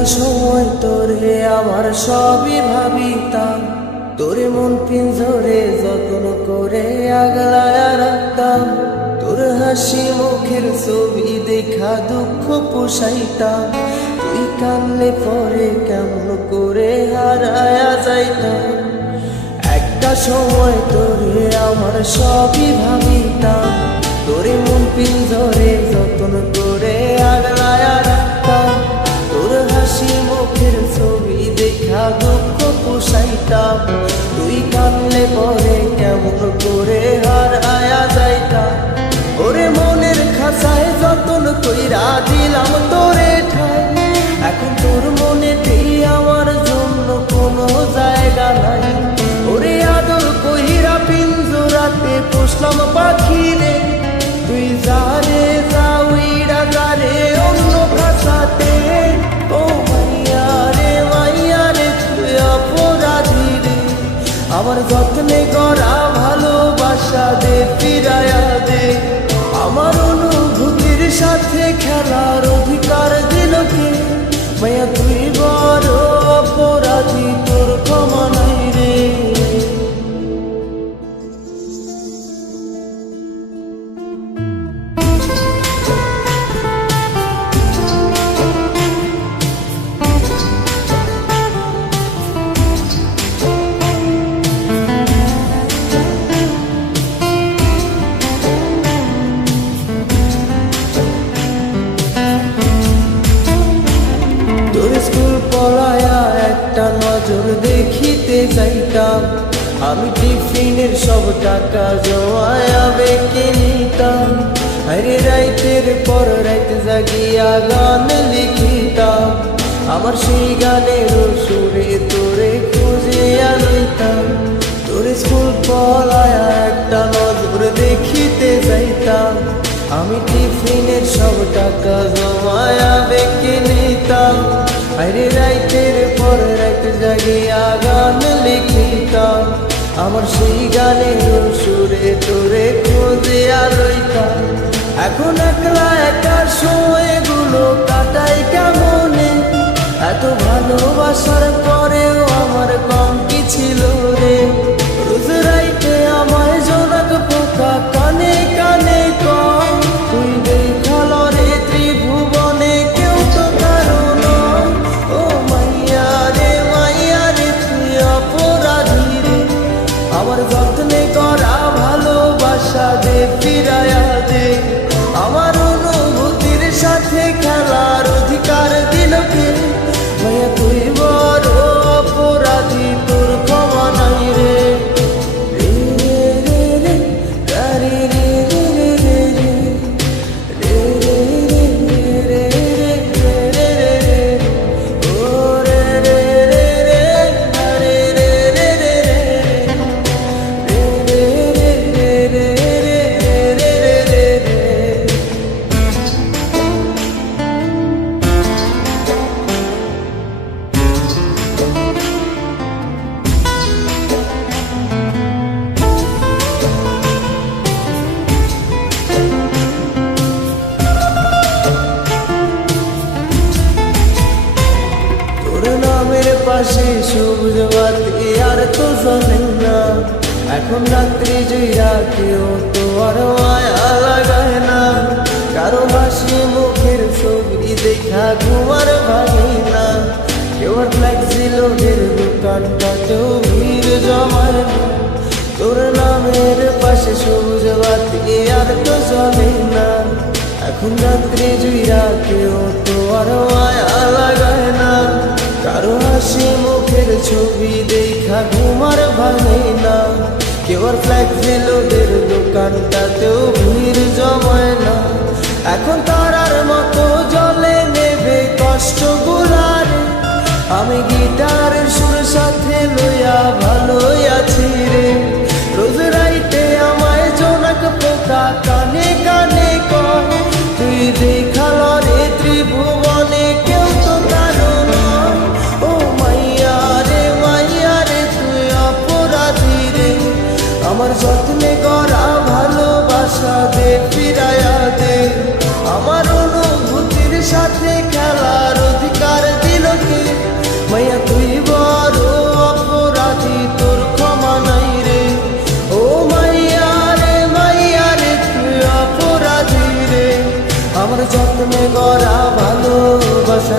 সময় তোরে আমার সবই ভাবিতাম, তোরে মন পিঞ্জরে যত্ন করে আগলায়া রাখতাম। তোর হাসি মুখের ছবি দেখা দুঃখ পোষাইতাম, তুই কানলে পরে কেমন করে হারায়া যাইতাম। একটা সময় তোরে আমার সবই ভাবিতাম, তোরে মন পিঞ্জরে যত্ন করে আগলায়া রাখতাম। তোর হাসি মুখের ছবি দেখা দুঃখ পোষাইতাম, তুই কানলে পরে কেমন করে হারায়া যাইতাম। ওরে মনের খাঁচায় যতন কইরা দিলাম তোরে ঠাই, এখন তোর মনেতেই আমার জন্য কোনো জায়গা নাই। ওরে আদর কইরা পিঞ্জরাতে পোষলাম পাখি রে, তুই যারে যাওইরা যারে অন্য খাঁচাতে। ও মাইয়া রে তুই অপরাধী রে, আমার যত্নে করা ভালোবাসা দে ফিরায়া দে। আমার অনুভূতির সাথে খেলার অধিকার দিল কে? মায়া তুই বড় অপরাধী, তোর ক্ষমা নাই রে। তোর স্কুল পড়ায়া একটা নজর দেখিতে যাইতাম, আমি টিফিনের সব টাকা জমায়া বেঁকে নিতাম। আরে রাইতের পর রাইত জাগিয়া গান লিখিতাম, আমার সেই গানের সুরে তোরে খুঁজিয়া লইতাম। তোর স্কুল পড়ায়া একটা নজর দেখিতে যাইতাম, আমি টিফিনের সব টাকা জমায়া বেঁকে নিতাম। আরে রাইতের পর রাইত জাগিয়া গান লিখিতাম, আমার সেই গানের সুরে তোরে খুঁজিয়া লইতাম। এখন একলা একার সময়গুলো কাটাই কেমনে, এত ভালোবাসার পরেও আমার কম কি ছিল রে। রোজ রাইতে আমায় জোনাক পোকা কানে কানে কম, তুই দেখাল রে ত্রিভুবনে কেউ তো কারো নয়। ও মাইয়া রে তুই অপরাধী রে, আমার যত্নে করা ভালোবাসা দে ফিরায়া দে। আমার অনুভূতির সাথে খেলার অধিকার দিল কে? মায়া তুই বড় অপরাধী, তোর ক্ষমা নাই রে। রে রে রে গারি রে রে রে রে রে রে রে রে রে রে ও রে রে রে রে গারি রে রে রে রে রে রে রে রে রে। তোর নামের পাশে সবুজ বাতি আর তো জ্বলে না, এখন রাত্রি জুইরা কেউ তো আর মায়া লাগায় না। কারো হাসি মুখের ছবি দেখা ঘুমার ভাঙে না, কেউ আর ফ্লেক্সি লোকের দোকানটাতেও ভিড় জমায় না। তোর নামের পাশে সবুজ বাতি আর তো জ্বলে না, এখন রাত্রি জুইরা কেউ তো আর মায়া লাগায় না। কারো হাসি মুখের ছবি দেখা ঘুমার ভাঙে না, কেউ আর ফ্লেক্সি লোকের দোকানটাতেও ভিড় জমায় না। এখন তারার মতো জলে নেবে কষ্ট গুলারে, আমি গিটারের সুর সাথে লইয়া ভালোই আছি রে। রোজ রাইতে আমায় জোনাক পোকা কানে কানে কয়, তুই দেখাল রে ত্রিভুবনে কেউ তো কারো নয়। ও মাইয়া রে তুই অপরাধী রে, আমার যত্নে করা ভালোবাসা দে ফিরায়া দে। আমার অনুভূতির সাথে খেলার অধিকার দিল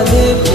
কাঁধে